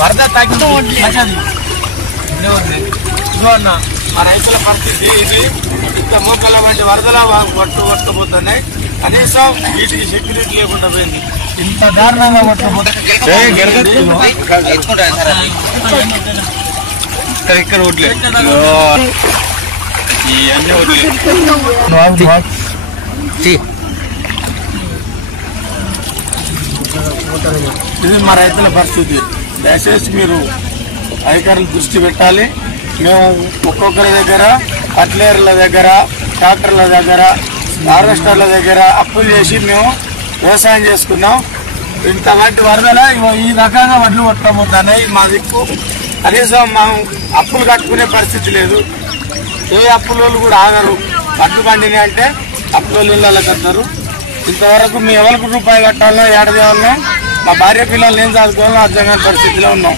వరద తగ్గి అన్న మా రైతుల పరిస్థితి ఇది. ఇంత మూకల వంటి వరదల కొట్టుకుపోతున్నాయి. కనీసం వీటికి సెక్యూరిటీ లేకుండా పోయింది. ఇంత దారుణంగా ఇక్కడ ఓట్లే ఇవన్నీ ఓట్లే. ఇది మా రైతుల పరిస్థితి. దయచేసి మీరు అధికారులు దృష్టి పెట్టాలి. మేము ఒక్కొక్కరి దగ్గర కట్లేర్ల దగ్గర, ట్రాక్టర్ల దగ్గర, హార్వెస్టర్ల దగ్గర అప్పులు చేసి మేము వ్యవసాయం చేసుకున్నాం. ఇంత వాటి వరదల ఈ రకంగా వడ్లు కొట్టబోతున్నాయి. మా దిక్కు కనీసం మనం అప్పులు కట్టుకునే పరిస్థితి లేదు. ఏ అప్పులోళ్ళు కూడా ఆగరు. వడ్లు పండినాయి అంటే అప్పులోళ్ళు ఇళ్ళకి వస్తారు. ఇంతవరకు మేము ఎవరికి రూపాయి కట్టాలో ఏడాది ఉన్నాం. మా భార్య పిల్లలు ఏం చదువుకోవాలో అర్థం కాని పరిస్థితిలో ఉన్నాం.